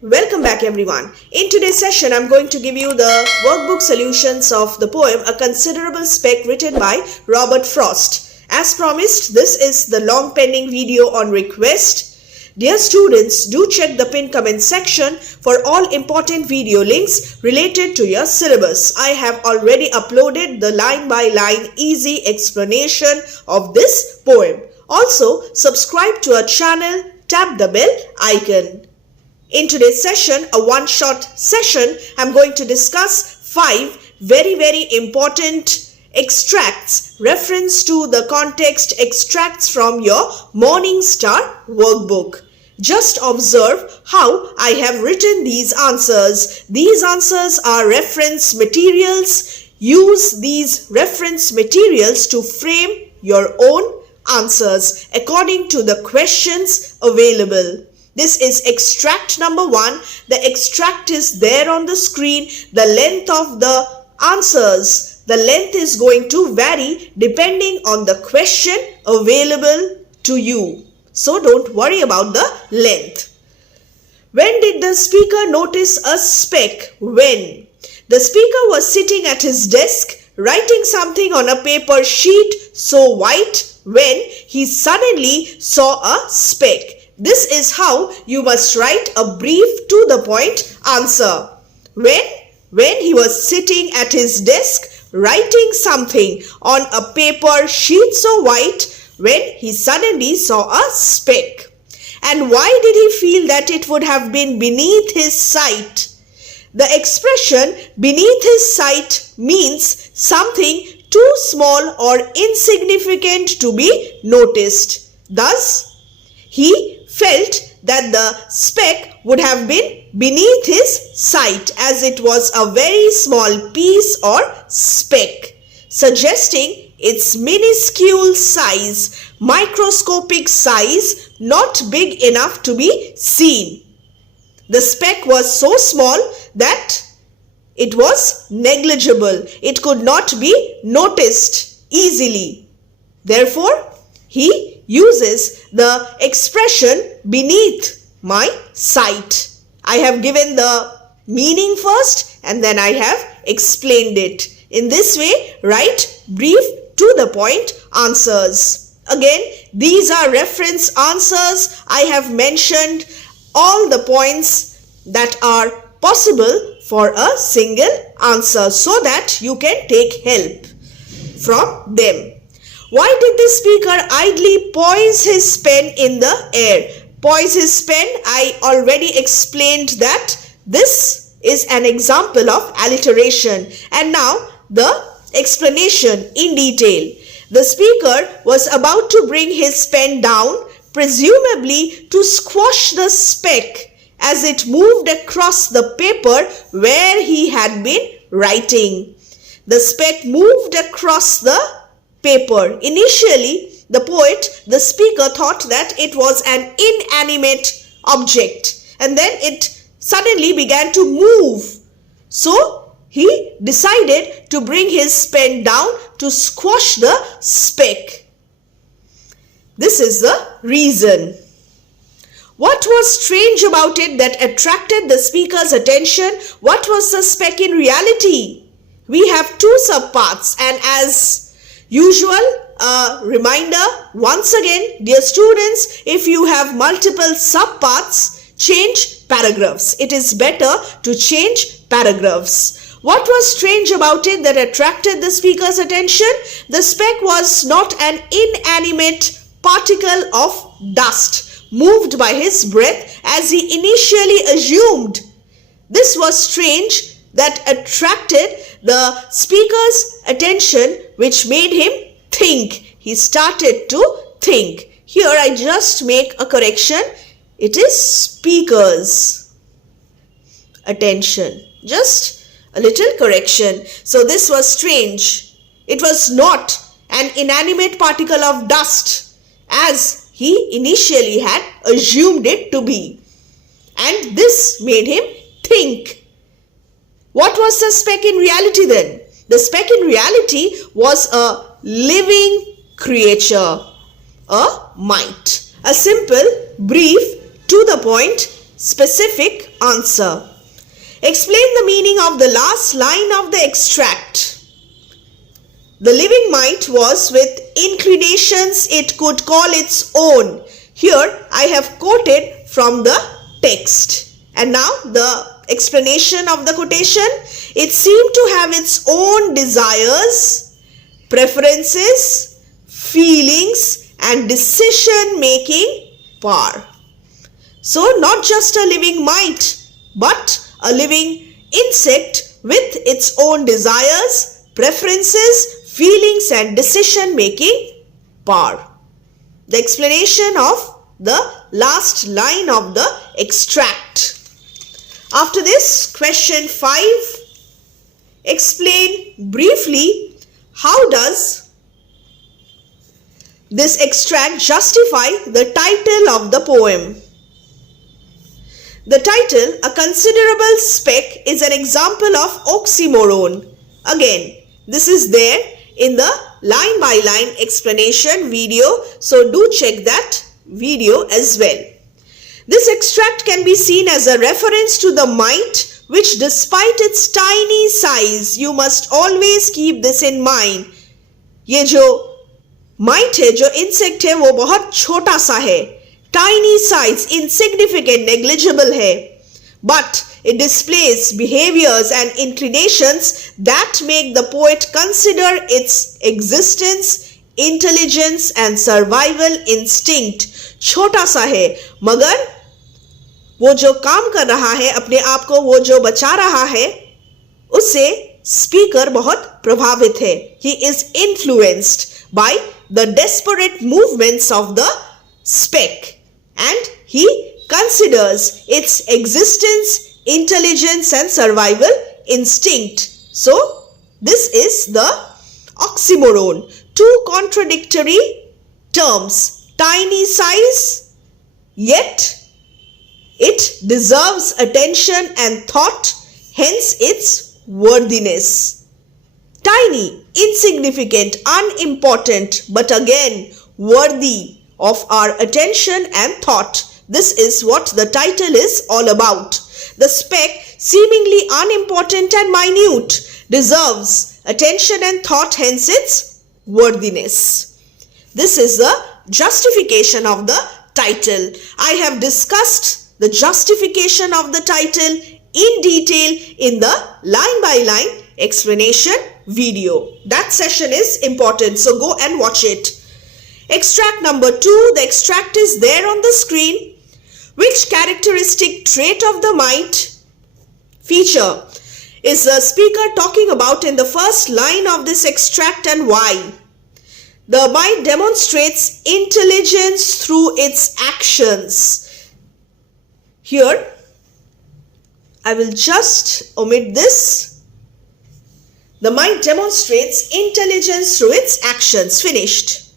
Welcome back everyone. In today's session, I'm going to give you the workbook solutions of the poem A Considerable Speck written by Robert Frost. As promised, this is the long pending video on request. Dear students, do check the pinned comment section for all important video links related to your syllabus. I have already uploaded the line by line easy explanation of this poem. Also, subscribe to our channel, tap the bell icon. In today's session, a one-shot session, I'm going to discuss 5 very important extracts, reference to the context extracts from your Morning Star workbook. Just observe how I have written these answers. These answers are reference materials. Use these reference materials to frame your own answers according to the questions available. This is extract number 1. The extract is there on the screen. The length of the answers, the length is going to vary depending on the question available to you. So don't worry about the length. When did the speaker notice a speck? When? The speaker was sitting at his desk writing something on a paper sheet so white when he suddenly saw a speck. This is how you must write a brief to the point answer. When he was sitting at his desk writing something on a paper sheet so white when he suddenly saw a speck. And why did he feel that it would have been beneath his sight? The expression beneath his sight means something too small or insignificant to be noticed. Thus, he felt that the speck would have been beneath his sight as it was a very small piece or speck, suggesting its minuscule size, microscopic size, not big enough to be seen. The speck was so small that it was negligible. It could not be noticed easily. Therefore, he uses the expression beneath my sight. I have given the meaning first and then I have explained it. In this way, write brief to the point answers. Again, these are reference answers. I have mentioned all the points that are possible for a single answer so that you can take help from them. Why did the speaker idly poise his pen in the air? Poise his pen, I already explained that this is an example of alliteration. And now the explanation in detail. The speaker was about to bring his pen down, presumably to squash the speck as it moved across the paper where he had been writing. The speck moved across the paper. Initially, the speaker thought that it was an inanimate object and then it suddenly began to move. So, he decided to bring his pen down to squash the speck. This is the reason. What was strange about it that attracted the speaker's attention? What was the speck in reality? We have 2 subparts, and as usual, a reminder once again, dear students, if you have multiple subparts, change paragraphs. It is better to change paragraphs. What was strange about it that attracted the speaker's attention? The speck was not an inanimate particle of dust moved by his breath as he initially assumed. This was strange that attracted the speaker's attention, which made him think. He started to think. Here I just make a correction. It is speaker's attention. Just a little correction. So this was strange. It was not an inanimate particle of dust as he initially had assumed it to be. And this made him think. What was the speck in reality then? The speck in reality was a living creature, a mite. A simple, brief, to the point specific answer. Explain the meaning of the last line of the extract. The living might was with inclinations it could call its own. Here I have quoted from the text. And now the explanation of the quotation. It seemed to have its own desires, preferences, feelings and decision-making power. So not just a living mite, but a living insect with its own desires, preferences, feelings and decision-making power. The explanation of the last line of the extract. After this, question 5. Explain briefly how does this extract justify the title of the poem. The title, A Considerable Speck, is an example of oxymoron. Again, this is there in the line by line explanation video, so do check that video as well. This extract can be seen as a reference to the mite, which despite its tiny size, you must always keep this in mind. ये जो mite है, जो insect है, वो बहुत छोटा सा है. Tiny size, insignificant, negligible है. But it displays behaviors and inclinations that make the poet consider its existence, intelligence and survival instinct. छोटा सा है, मगर वो जो काम कर रहा है, अपने आप को वो जो बचा रहा है, उससे स्पीकर बहुत प्रभावित है. He is influenced by the desperate movements of the speck and he considers its existence, intelligence and survival instinct. So this is the oxymoron. Two contradictory terms. Tiny size, yet it deserves attention and thought, hence its worthiness. Tiny, insignificant, unimportant, but again worthy of our attention and thought. This is what the title is all about. The speck, seemingly unimportant and minute, deserves attention and thought, hence its worthiness. This is the justification of the title. I have discussed the justification of the title in detail in the line by line explanation video. That session is important, so go and watch it. Extract number 2. The extract is there on the screen. Which characteristic trait of the mite feature is the speaker talking about in the first line of this extract and why? The mite demonstrates intelligence through its actions. Here, I will just omit this. The mite demonstrates intelligence through its actions. Finished.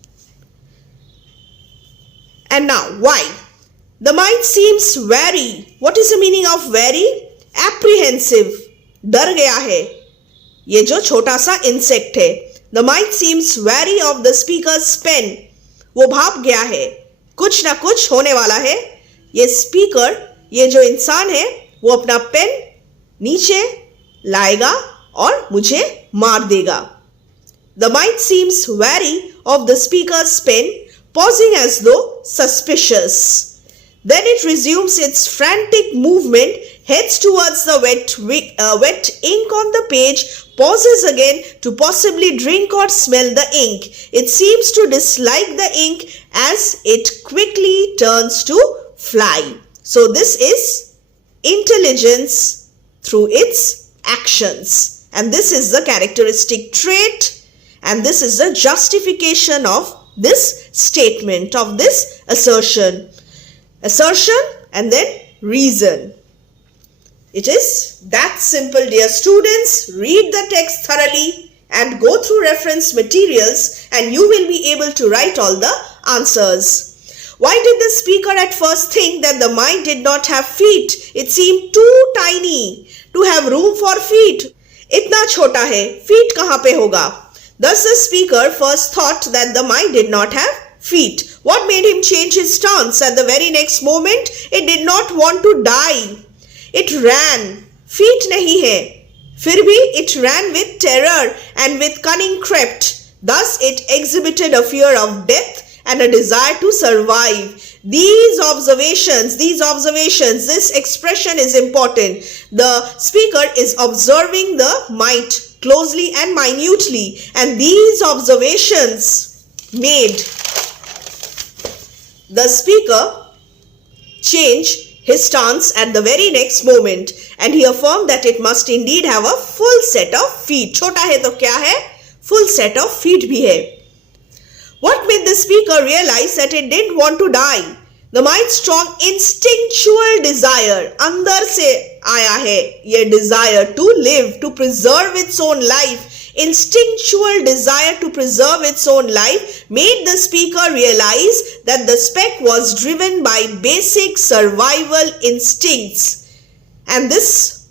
And now, why? The mite seems wary. What is the meaning of wary? Apprehensive. डर गया है. ये जो छोटा सा insect है. The mite seems wary of the speaker's pen. वो भाप गया है. कुछ ना कुछ होने वाला है. ये speaker, ये जो इंसान है, वो अपना पेन नीचे लाएगा और मुझे मार देगा. The mite seems wary of the speaker's pen, pausing as though suspicious. Then it resumes its frantic movement, heads towards the wet ink on the page, pauses again to possibly drink or smell the ink. It seems to dislike the ink as it quickly turns to fly. So this is intelligence through its actions. And this is the characteristic trait, and this is the justification of this statement, of this assertion. Assertion and then reason. It is that simple, dear students. Read the text thoroughly and go through reference materials and you will be able to write all the answers. Why did the speaker at first think that the mite did not have feet? It seemed too tiny to have room for feet. इतना छोटा है, feet कहाँ पे होगा? Thus the speaker first thought that the mite did not have feet. What made him change his stance? At the very next moment, it did not want to die. It ran. Feet nahi hai. Fir bhi it ran with terror and with cunning crept. Thus it exhibited a fear of death and a desire to survive. These observations, this expression is important. The speaker is observing the mite closely and minutely, and these observations made the speaker change his stance at the very next moment, and he affirmed that it must indeed have a full set of feet. Chota hai to kya hai? Full set of feet bhi hai. What made the speaker realize that it didn't want to die? The mite's strong instinctual desire, अंदर से आया है ये desire to live, to preserve its own life, instinctual desire to preserve its own life made the speaker realize that the speck was driven by basic survival instincts. And this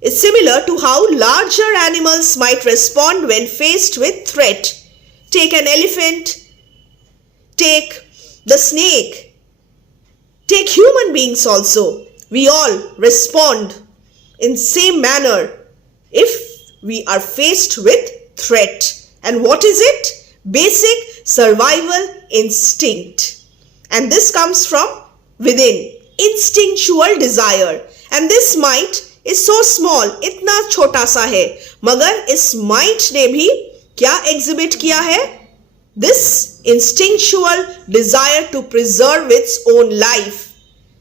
is similar to how larger animals might respond when faced with threat. Take an elephant, take the snake, take human beings also. We all respond in same manner if we are faced with threat. And what is it? Basic survival instinct. And this comes from within. Instinctual desire. And this mite is so small. इतना छोटा सा है. मगर इस mite ने भी क्या exhibit किया है? This instinctual desire to preserve its own life.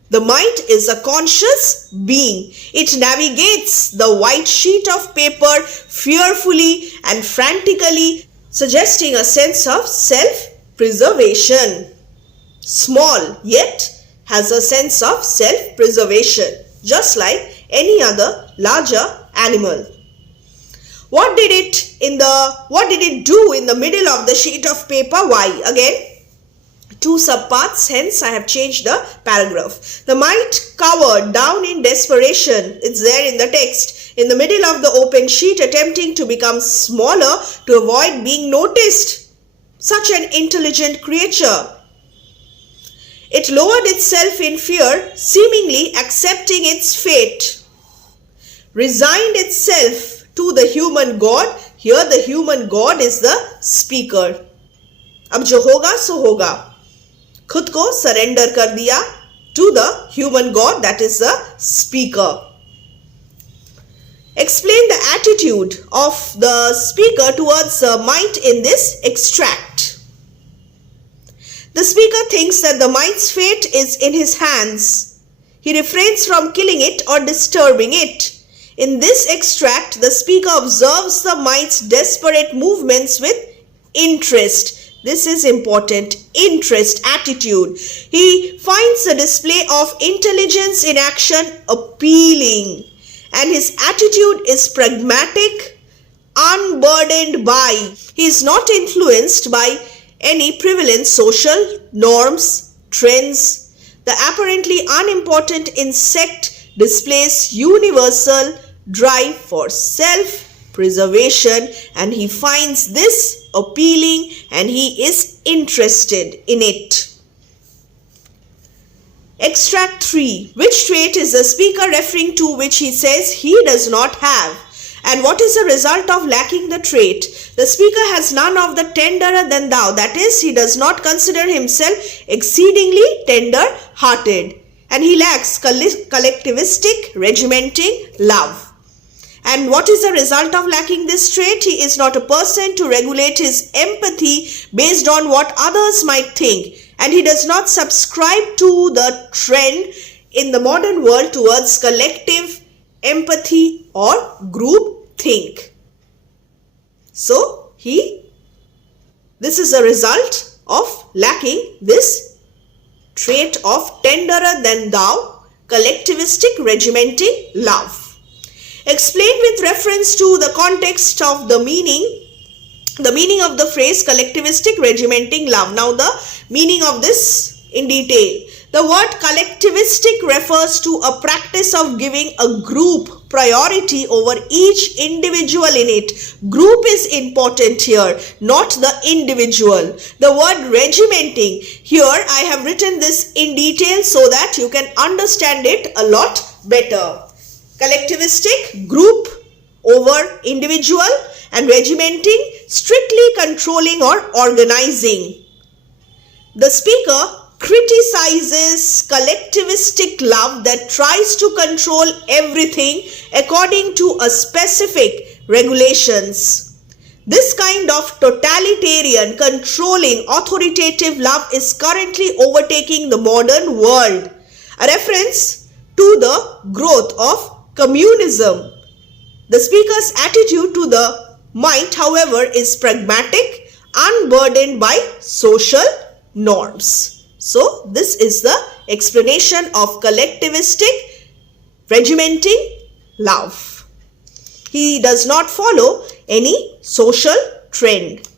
The mite is a conscious being. It navigates the white sheet of paper fearfully and frantically, suggesting a sense of self-preservation. Small, yet has a sense of self-preservation, just like any other larger animal. What did it do in the middle of the sheet of paper? Why? Again, two subparts, hence I have changed the paragraph. The mite cowered down in desperation. It's there in the text. In the middle of the open sheet, attempting to become smaller to avoid being noticed. Such an intelligent creature. It lowered itself in fear, seemingly accepting its fate. Resigned itself to the human god. Here the human god is the speaker. अब जो होगा सो होगा. खुद को surrender कर दिया to the human god, that is the speaker. Explain the attitude of the speaker towards the mite in this extract. The speaker thinks that the mite's fate is in his hands. He refrains from killing it or disturbing it. In this extract, the speaker observes the mite's desperate movements with interest. This is important. Interest, attitude. He finds the display of intelligence in action appealing. And his attitude is pragmatic, unburdened by. He is not influenced by any prevalent social norms, trends. The apparently unimportant insect displays universal drive for self-preservation, and he finds this appealing and he is interested in it. Extract 3. Which trait is the speaker referring to which he says he does not have? And what is the result of lacking the trait? The speaker has none of the tenderer than thou. That is, he does not consider himself exceedingly tender-hearted. And he lacks collectivistic, regimenting love. And what is the result of lacking this trait? He is not a person to regulate his empathy based on what others might think. And he does not subscribe to the trend in the modern world towards collective empathy or group think. So, this is a result of lacking this trait of tenderer than thou, collectivistic, regimenting love. Explain with reference to the context of the meaning of the phrase collectivistic, regimenting love. Now the meaning of this in detail. The word collectivistic refers to a practice of giving a group priority over each individual in it. Group is important here, not the individual. The word regimenting, here I have written this in detail so that you can understand it a lot better. Collectivistic, group over individual, and regimenting, strictly controlling or organizing. The speaker criticizes collectivistic love that tries to control everything according to a specific regulations. This kind of totalitarian, controlling, authoritative love is currently overtaking the modern world. A reference to the growth of communism. The speaker's attitude to the might, however, is pragmatic, unburdened by social norms. So, this is the explanation of collectivistic, regimenting love. He does not follow any social trend.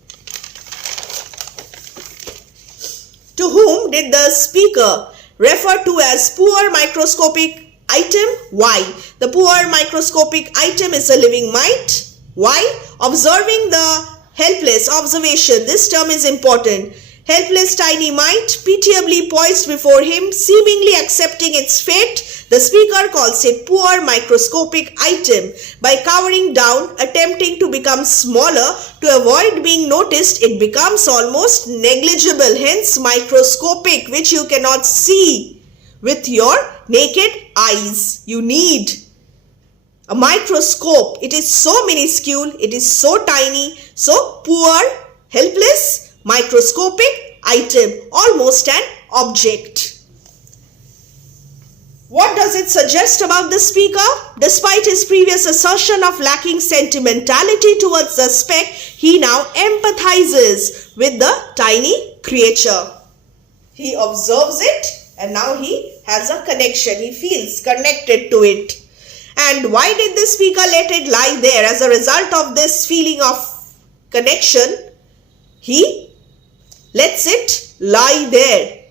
To whom did the speaker refer to as poor microscopic item? Why? The poor microscopic item is a living mite. Why? Observing the helpless, observation, this term is important. Helpless tiny mite, pitiably poised before him, seemingly accepting its fate, the speaker calls it poor microscopic item. By cowering down, attempting to become smaller, to avoid being noticed, it becomes almost negligible, hence microscopic, which you cannot see with your naked eyes. You need a microscope. It is so minuscule, it is so tiny, so poor, helpless, microscopic item, almost an object. What does it suggest about the speaker? Despite his previous assertion of lacking sentimentality towards the speck, he now empathizes with the tiny creature. He observes it and now he has a connection. He feels connected to it. And why did the speaker let it lie there? As a result of this feeling of connection, he lets it lie there.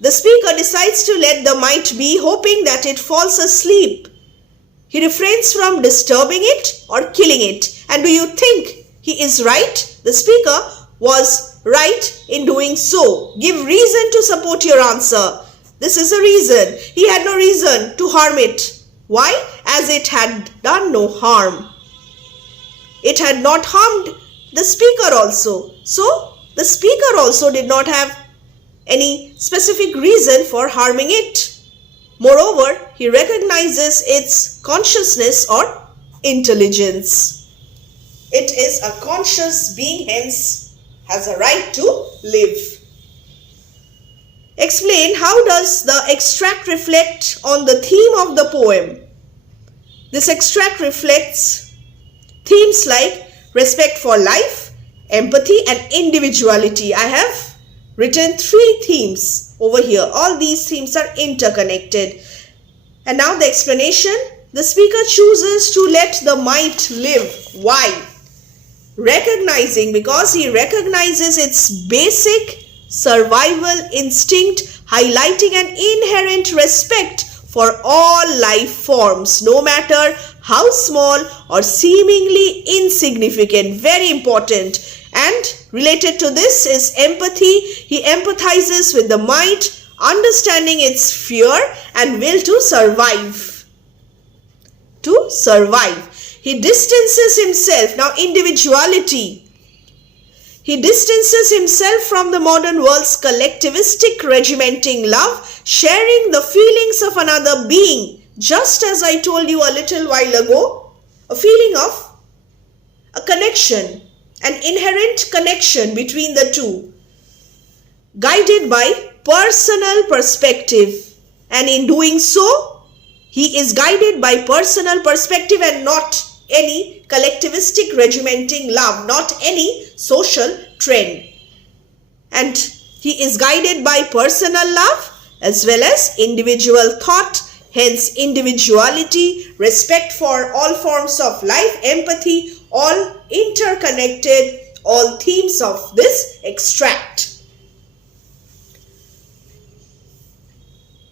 The speaker decides to let the mite be, hoping that it falls asleep. He refrains from disturbing it or killing it. And do you think he is right? The speaker was right in doing so. Give reason to support your answer. This is a reason. He had no reason to harm it. Why? As it had done no harm. It had not harmed the speaker also. So, the speaker also did not have any specific reason for harming it. Moreover, he recognizes its consciousness or intelligence. It is a conscious being, hence has a right to live. Explain, how does the extract reflect on the theme of the poem? This extract reflects themes like respect for life, empathy and individuality. I have written 3 themes over here. All these themes are interconnected. And now the explanation. The speaker chooses to let the mite live. Why? Because he recognizes its basic survival instinct, highlighting an inherent respect for all life forms, no matter how small or seemingly insignificant. Very important. And related to this is empathy. He empathizes with the mite, understanding its fear and will to survive. He distances himself. Now, individuality. He distances himself from the modern world's collectivistic, regimenting love, sharing the feelings of another being. Just as I told you a little while ago, a feeling of a connection. An inherent connection between the two, guided by personal perspective, and in doing so, he is guided by personal perspective and not any collectivistic regimenting love, not any social trend. And he is guided by personal love as well as individual thought, hence individuality, respect for all forms of life, empathy, all interconnected, all themes of this extract.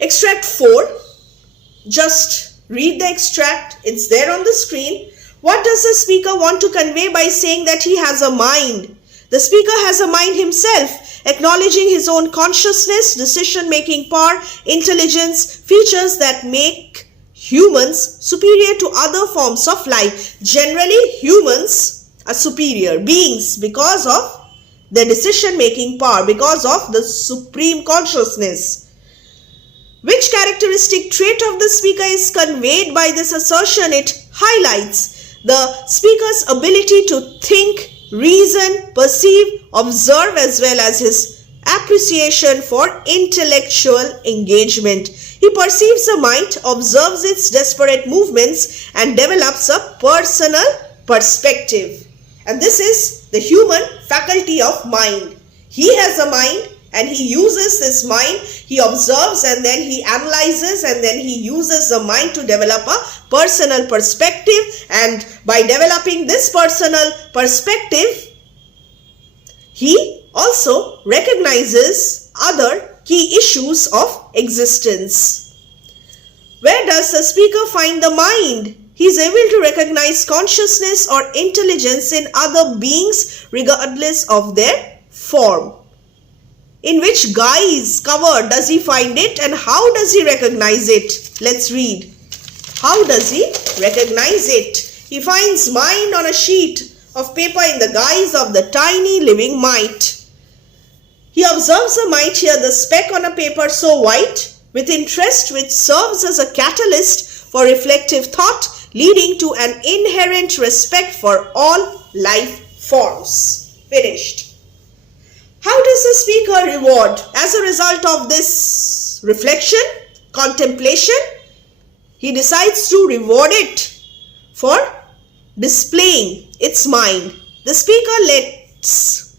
Extract 4. Just read the extract. It's there on the screen. What does the speaker want to convey by saying that he has a mind? The speaker has a mind himself, acknowledging his own consciousness, decision-making power, intelligence, features that make humans superior to other forms of life. Generally, humans are superior beings because of their decision-making power, because of the supreme consciousness. Which characteristic trait of the speaker is conveyed by this assertion? It highlights the speaker's ability to think, reason, perceive, observe, as well as his appreciation for intellectual engagement. He perceives the mind, observes its desperate movements, and develops a personal perspective. And this is the human faculty of mind. He has a mind and he uses this mind. He observes and then he analyzes and then he uses the mind to develop a personal perspective. And by developing this personal perspective, he also recognizes other key issues of existence. Where does the speaker find the mind? He is able to recognize consciousness or intelligence in other beings regardless of their form. In which guise, cover does he find it and how does he recognize it? Let's read. How does he recognize it? He finds mind on a sheet of paper in the guise of the tiny living mite. He observes the mite here, the speck on a paper so white, with interest which serves as a catalyst for reflective thought, leading to an inherent respect for all life forms. Finished. How does the speaker reward? As a result of this reflection, contemplation, he decides to reward it for displaying its mind. The speaker lets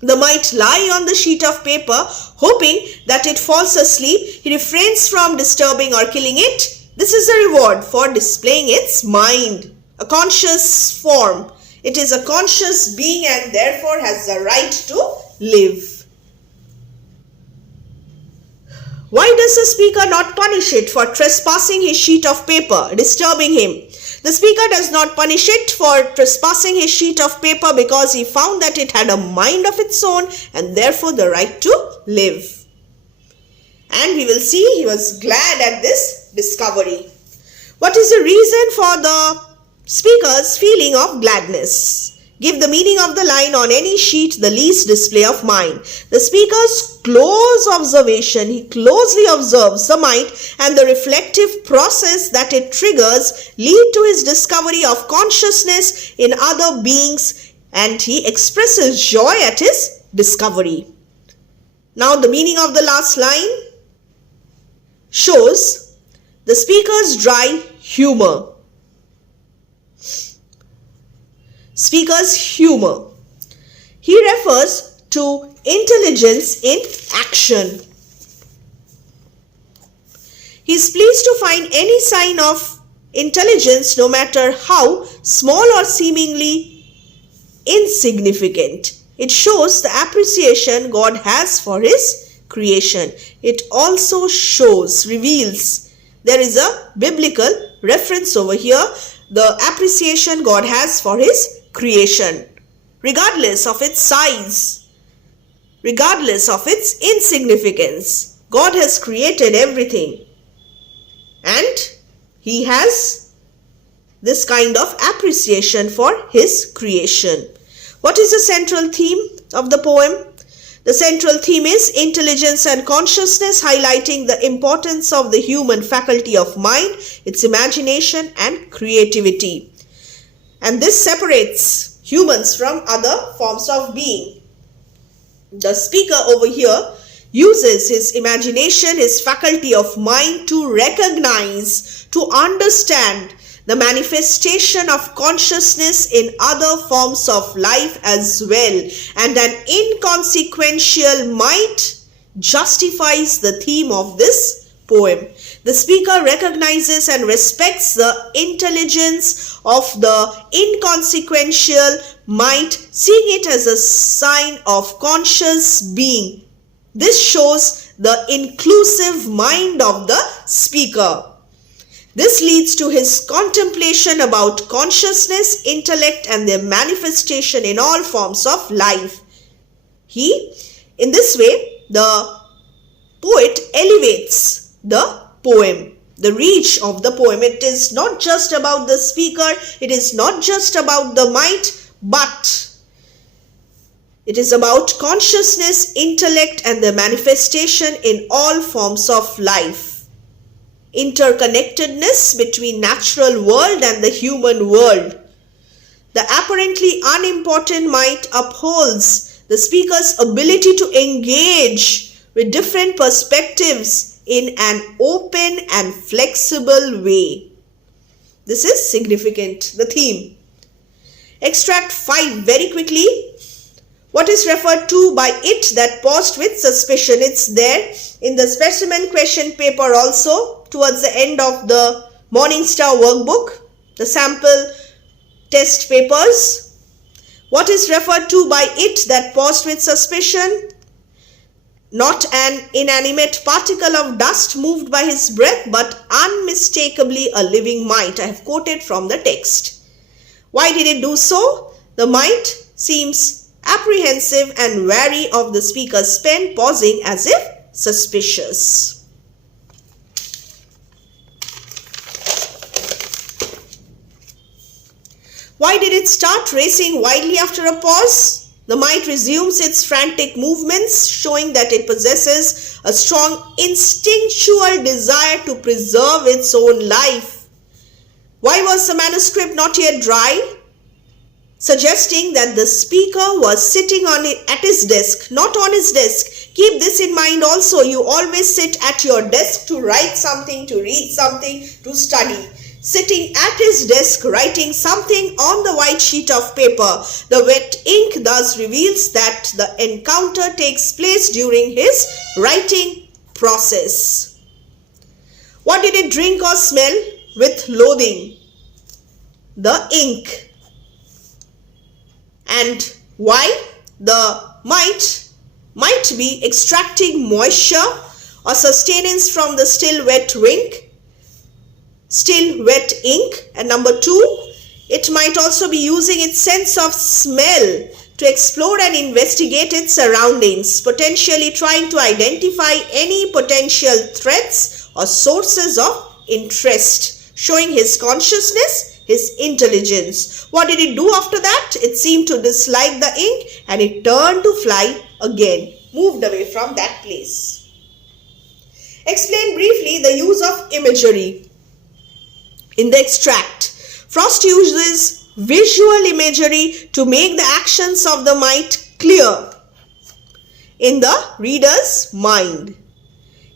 the mite lie on the sheet of paper, hoping that it falls asleep. He refrains from disturbing or killing it. This is the reward for displaying its mind, a conscious form. It is a conscious being and therefore has the right to live. Why does the speaker not punish it for trespassing his sheet of paper, disturbing him? The speaker does not punish it for trespassing his sheet of paper because he found that it had a mind of its own and therefore the right to live. And we will see he was glad at this discovery. What is the reason for the speaker's feeling of gladness? Give the meaning of the line on any sheet, the least display of mind. The speaker's close observation, he closely observes the mind and the reflective process that it triggers lead to his discovery of consciousness in other beings, and he expresses joy at his discovery. Now the meaning of the last line shows the speaker's dry humor. Speaker's humor. He refers to intelligence in action. He is pleased to find any sign of intelligence, no matter how small or seemingly insignificant. It shows the appreciation God has for his creation. It also reveals, there is a biblical reference over here, the appreciation God has for his creation, regardless of its size, regardless of its insignificance. God has created everything and he has this kind of appreciation for his creation. What is the central theme of the poem? The central theme is intelligence and consciousness, highlighting the importance of the human faculty of mind, its imagination and creativity. And this separates humans from other forms of being. The speaker over here uses his imagination, his faculty of mind to recognize, to understand the manifestation of consciousness in other forms of life as well. And an inconsequential might justifies the theme of this poem. The speaker recognizes and respects the intelligence of the inconsequential might, seeing it as a sign of conscious being. This shows the inclusive mind of the speaker. This leads to his contemplation about consciousness, intellect, and their manifestation in all forms of life. In this way, the poet elevates the poem, the reach of the poem. It is not just about the speaker, it is not just about the might, but it is about consciousness, intellect, and their manifestation in all forms of life. Interconnectedness between natural world and the human world. The apparently unimportant might upholds the speaker's ability to engage with different perspectives in an open and flexible way. This is significant, the theme. Extract 5 very quickly. What is referred to by it that paused with suspicion? It's there in the specimen question paper also towards the end of the Morningstar workbook, the sample test papers. What is referred to by it that paused with suspicion? Not an inanimate particle of dust moved by his breath, but unmistakably a living might. I have quoted from the text. Why did it do so? The might seems apprehensive and wary of the speaker's pen, pausing as if suspicious. Why did it start racing wildly after a pause? The might resumes its frantic movements, showing that it possesses a strong instinctual desire to preserve its own life. Why was the manuscript not yet dry? Suggesting that the speaker was sitting at his desk, not on his desk. Keep this in mind also. You always sit at your desk to write something, to read something, to study. Sitting at his desk writing something on the white sheet of paper. The wet ink thus reveals that the encounter takes place during his writing process. What did it drink or smell with loathing? The ink. And why? The might be extracting moisture or sustenance from the still wet ink. And number 2, it might also be using its sense of smell to explore and investigate its surroundings, potentially trying to identify any potential threats or sources of interest, showing his consciousness, his intelligence. What did it do after that? It seemed to dislike the ink and it turned to fly again, moved away from that place. Explain briefly the use of imagery in the extract. Frost uses visual imagery to make the actions of the might clear in the reader's mind.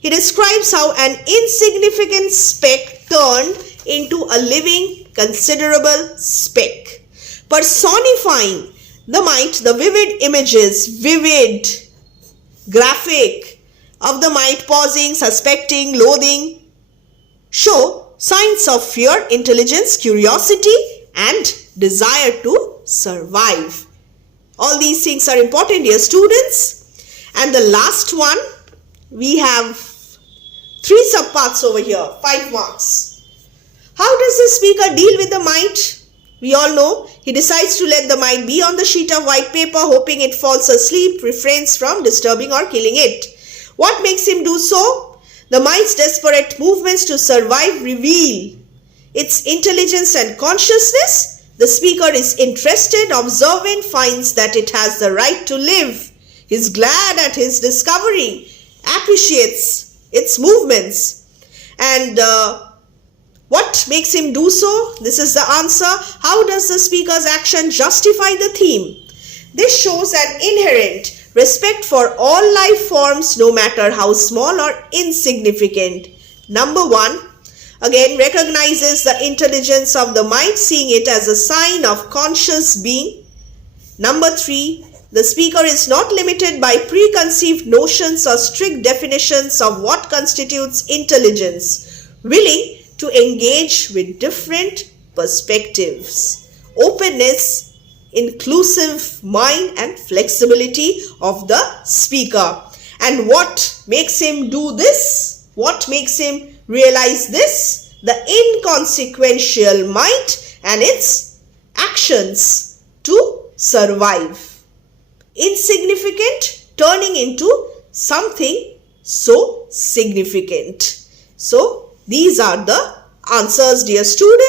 He describes how an insignificant speck turned into a living, considerable speck, personifying the might. The vivid images, vivid, graphic, of the might pausing, suspecting, loathing, show signs of fear, intelligence, curiosity, and desire to survive. All these things are important, dear students. And the last one, we have 3 subparts over here, 5 marks. How does the speaker deal with the might? We all know he decides to let the might be on the sheet of white paper, hoping it falls asleep, refrains from disturbing or killing it. What makes him do so? The might's desperate movements to survive reveal its intelligence and consciousness. The speaker is interested, observant, finds that it has the right to live. He is glad at his discovery, appreciates its movements. And what makes him do so? This is the answer. How does the speaker's action justify the theme? This shows an inherent respect for all life forms, no matter how small or insignificant. Number 1, again recognizes the intelligence of the might, seeing it as a sign of conscious being. Number 3, the speaker is not limited by preconceived notions or strict definitions of what constitutes intelligence, willing to engage with different perspectives. Openness, inclusive mind, and flexibility of the speaker. And what makes him do this? What makes him realize this? The inconsequential mind and its actions to survive. Insignificant turning into something so significant. So, these are the answers, dear students.